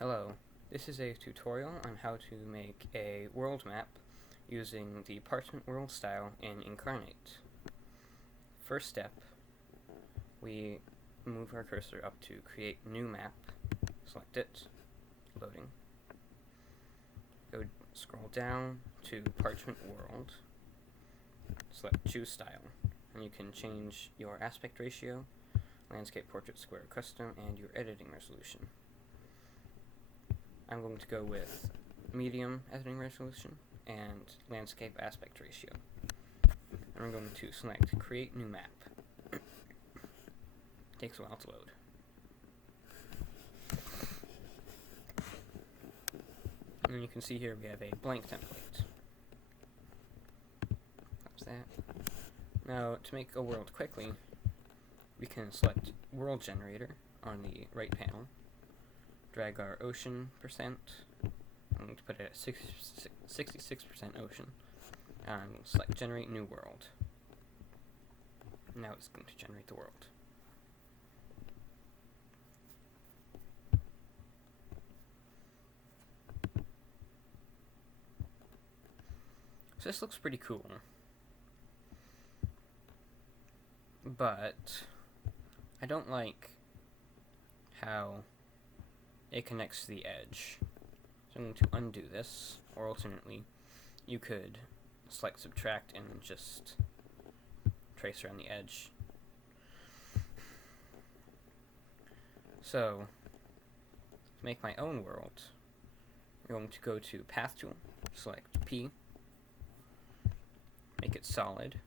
Hello, this is a tutorial on how to make a world map using the Parchment World style in Inkarnate. First step, we move our cursor up to create new map, select it, loading, scroll down to Parchment World, select choose style, and you can change your aspect ratio, landscape, portrait, square, custom, and your editing resolution. I'm going to go with medium editing resolution and landscape aspect ratio. And I'm going to select create new map. Takes a while to load. And you can see here we have a blank template. That's that. Now to make a world quickly, we can select world generator on the right panel. Drag our ocean percent. I'm going to put it at 66% ocean. And select generate new world. Now it's going to generate the world. So this looks pretty cool. But I don't like how it connects to the edge. So I'm going to undo this, or alternately, you could select subtract and just trace around the edge. So, to make my own world, I'm going to go to Path Tool, select P, make it solid,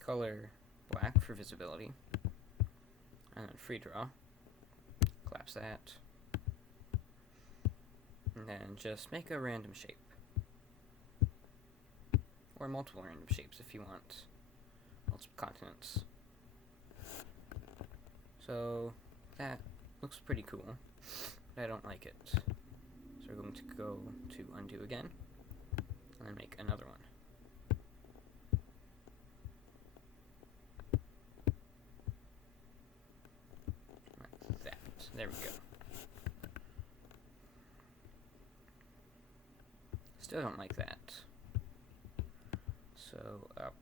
color black for visibility, and then free draw, collapse that, and then just make a random shape. Or multiple random shapes if you want multiple continents. So that looks pretty cool, but I don't like it. So we're going to go to undo again, and then make another one. Like that. There we go. Still don't like that. So up.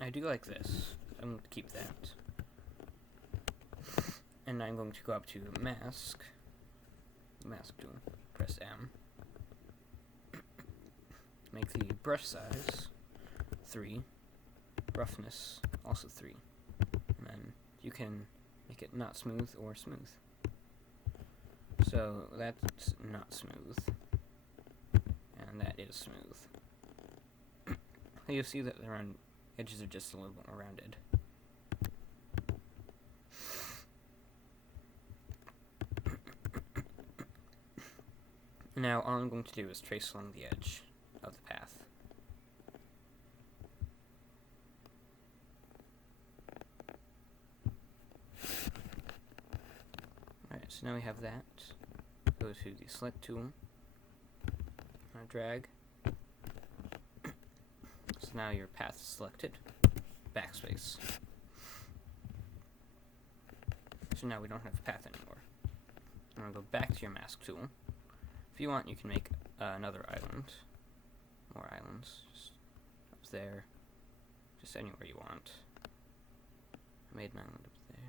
I do like this. I'm going to keep that. And I'm going to go up to mask tool, press M. Make the brush size 3, roughness also 3. And then you can make it not smooth or smooth. So that's not smooth. And that is smooth. You'll see that they're on edges are just a little bit more rounded. Now all I'm going to do is trace along the edge of the path. Alright, so now we have that. Go to the select tool, drag. So now your path is selected, backspace. So now we don't have a path anymore. I'm going to go back to your mask tool. If you want, you can make another island. More islands. Just up there. Just anywhere you want. I made an island up there.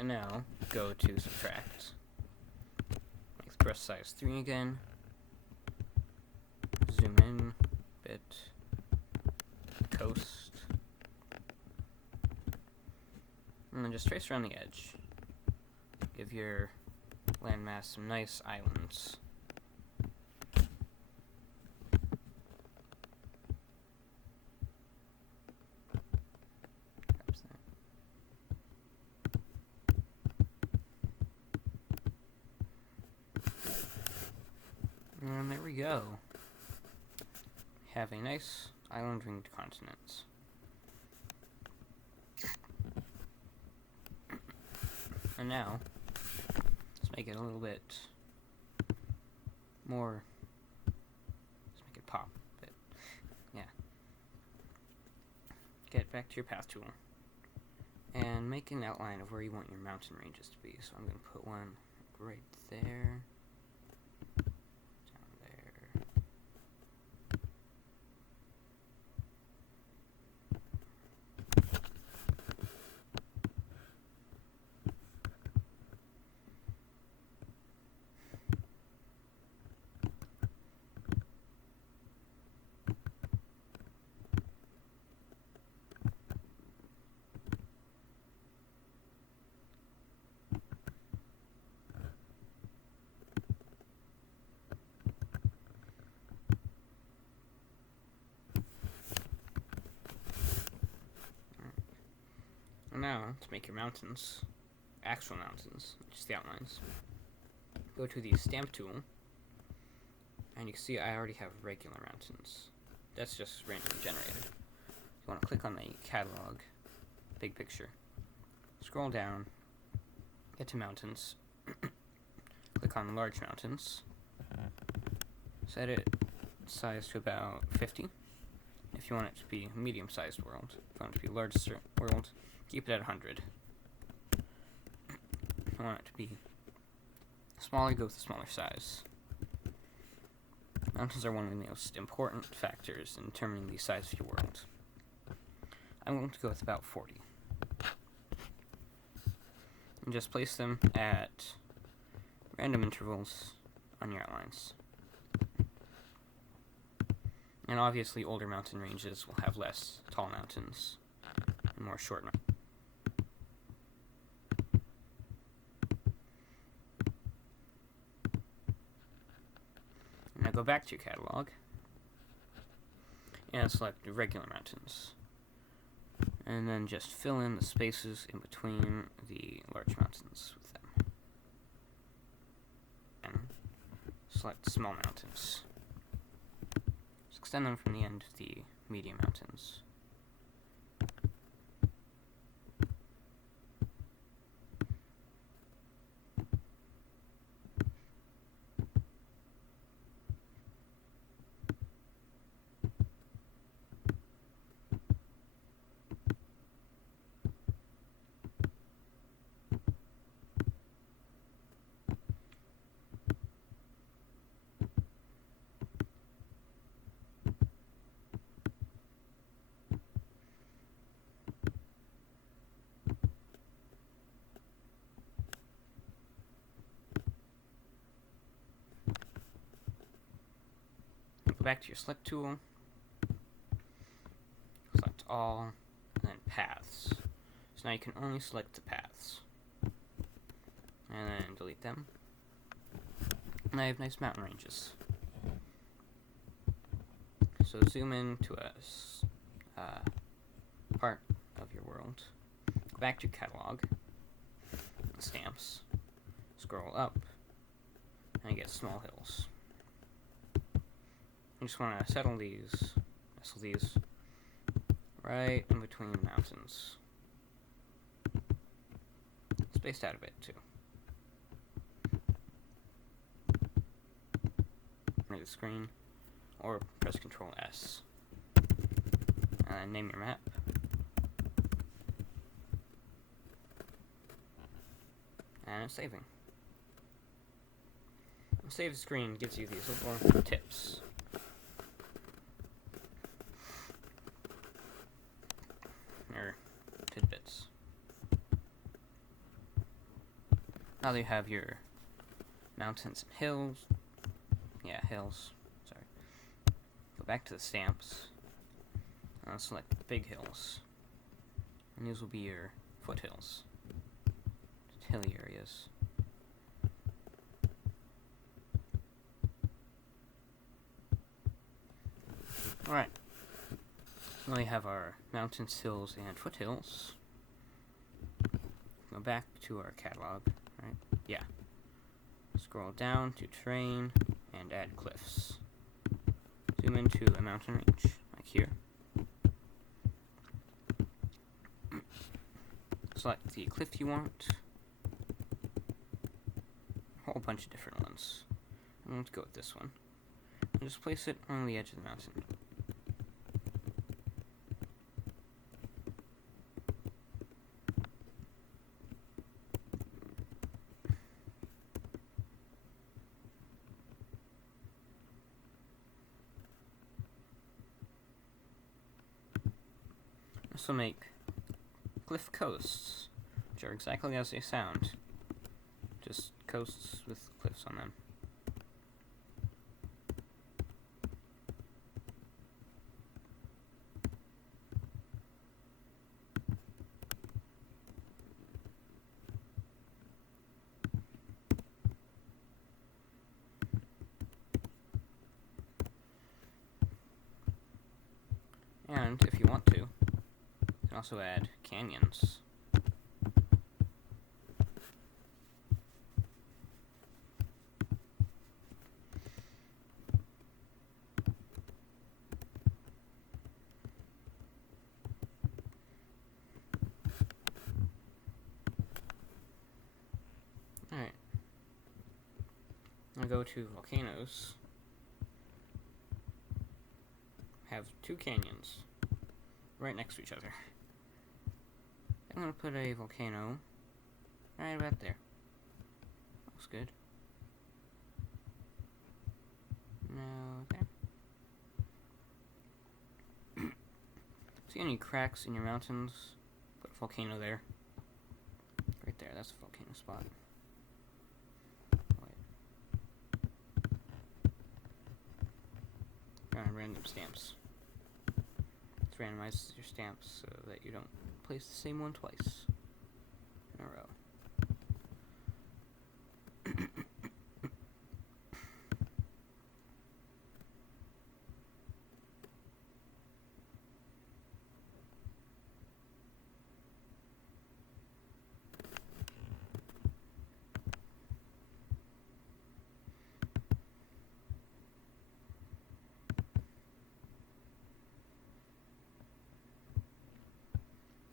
And now, go to subtract. Make the brush size 3 again. Zoom in a bit. Coast. And then just trace around the edge. Give your landmass some nice islands. And there we go. Have a nice island ringed continents. And now, let's make it a little bit more, let's make it pop a bit. Yeah. Get back to your path tool and make an outline of where you want your mountain ranges to be. So I'm going to put one right there. Now, to make your mountains, actual mountains, just the outlines, go to the stamp tool, and you can see I already have regular mountains. That's just randomly generated. You want to click on the catalog, big picture, scroll down, get to mountains, click on large mountains, set it size to about 50. If you want it to be a medium-sized world, if you want it to be a large world, keep it at 100. If you want it to be smaller, go with a smaller size. Mountains are one of the most important factors in determining the size of your world. I'm going to go with about 40. And just place them at random intervals on your outlines. And obviously older mountain ranges will have less tall mountains and more short mountains. Now go back to your catalog and select the regular mountains. And then just fill in the spaces in between the large mountains with them. And select small mountains. Just extend them from the end of the medium mountains. Go back to your select tool, select all, and then paths. So now you can only select the paths. And then delete them. And I have nice mountain ranges. So zoom in to a part of your world. Go back to your catalog, stamps, scroll up, and you get small hills. You just want to nestle these right in between the mountains. Spaced out a bit too. Near the screen, or press Ctrl S. And name your map. And it's saving. The save screen gives you these little tips. Or tidbits. Now that you have your mountains and hills, hills, sorry. Go back to the stamps, and select big hills. And these will be your foothills, hilly areas. Alright. Now we have our mountains, hills, and foothills. Go back to our catalog, right? Yeah. Scroll down to terrain and add cliffs. Zoom into a mountain range, like here. Select the cliff you want. A whole bunch of different ones. I'm going to go with this one. And just place it on the edge of the mountain. This will make cliff coasts, which are exactly as they sound. Just coasts with cliffs on them. And if you want to, you can also add canyons. Alright. I'll go to volcanoes. Have two canyons right next to each other. I'm gonna put a volcano right about there. Looks good. Now there. See any cracks in your mountains? Put a volcano there. Right there, that's a volcano spot. Random stamps. Let's randomize your stamps so that you don't place the same one twice in a row.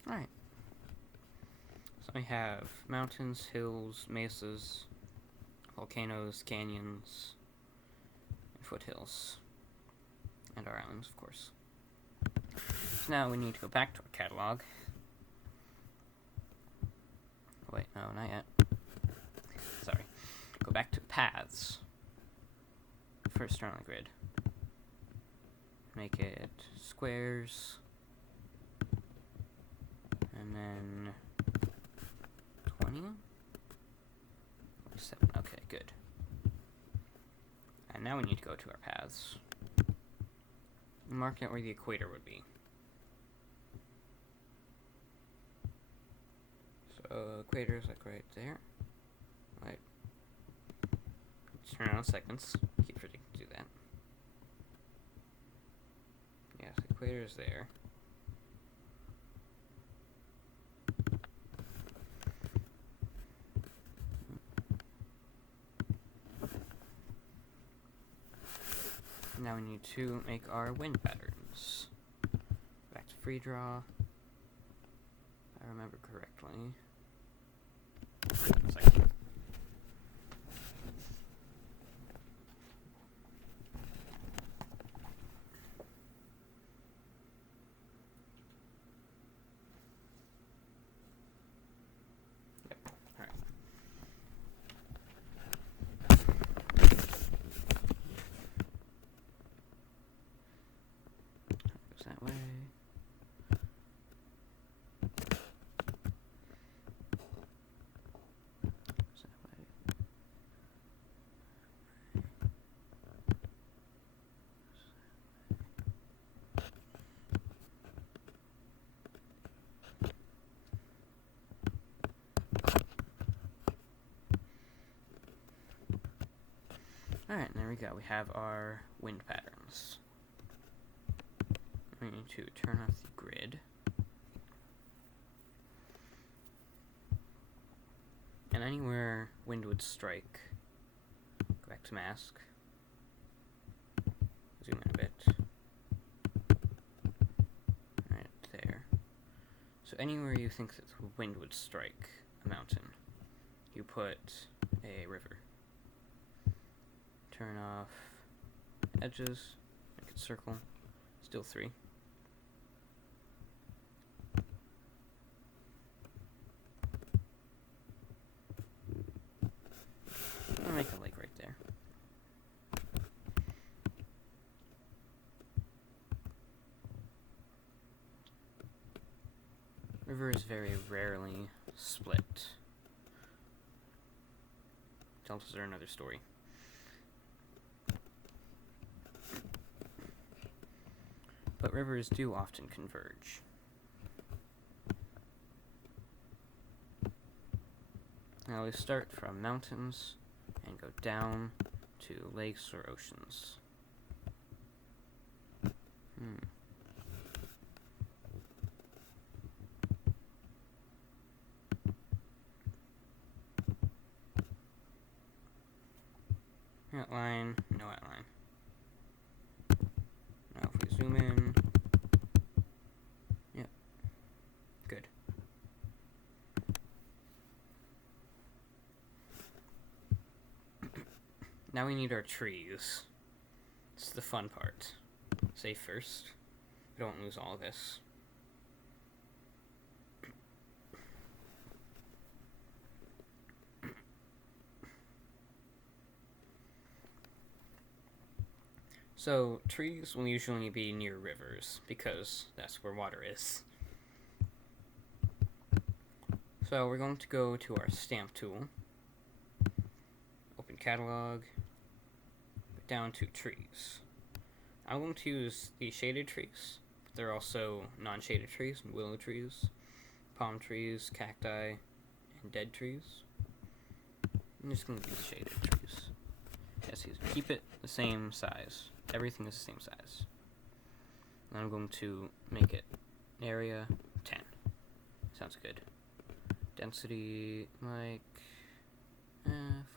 Alright. So we have mountains, hills, mesas, volcanoes, canyons, and foothills. And our islands, of course. So now we need to go back to our catalog. Oh, wait, no, not yet. Sorry. Go back to paths. First turn on the grid. Make it squares. And then 20? 7. Okay, good. And now we need to go to our paths. Mark out where the equator would be. So equator is like right there. Right. Turn on segments. Keep forgetting to do that. Yes, equator is there. Now we need to make our wind patterns. Back to free draw. If I remember correctly. One second. Yep. Alright. That way. Alright, there we go. We have our wind patterns. we need to turn off the grid. And anywhere wind would strike, go back to mask, zoom in a bit, right there. So anywhere you think that the wind would strike a mountain, you put a river. Turn off edges, make it circle, still 3. I'll make a lake right there. Rivers very rarely split. Deltas are another story. But rivers do often converge. Now we start from mountains and go down to lakes or oceans. Outline, no outline. Now if we zoom in, yep, good. Now we need our trees. It's the fun part. Save first. We don't lose all this. So, trees will usually be near rivers, because that's where water is. So, we're going to go to our stamp tool, open catalog, down to trees. I'm going to use the shaded trees. There are also non-shaded trees, willow trees, palm trees, cacti, and dead trees. I'm just going to use shaded trees. Yes, keep it the same size. Everything is the same size. And I'm going to make it area 10. Sounds good. Density, like,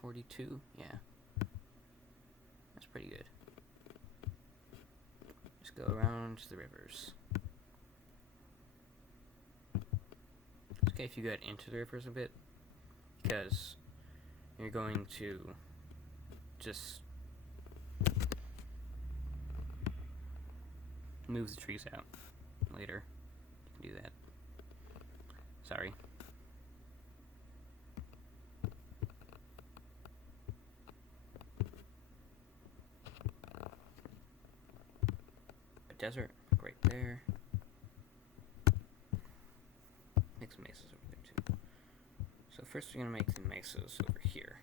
42, yeah. That's pretty good. Just go around the rivers. It's okay if you get into the rivers a bit, because you're going to just move the trees out later. You can do that. Sorry. A desert, right there. Make some mesas over there too. So first we're gonna make the mesas over here.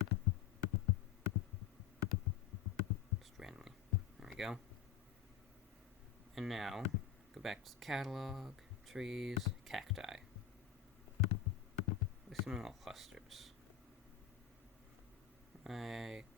Just randomly. There we go. And now, go back to the catalog, trees, cacti. With some little clusters. Like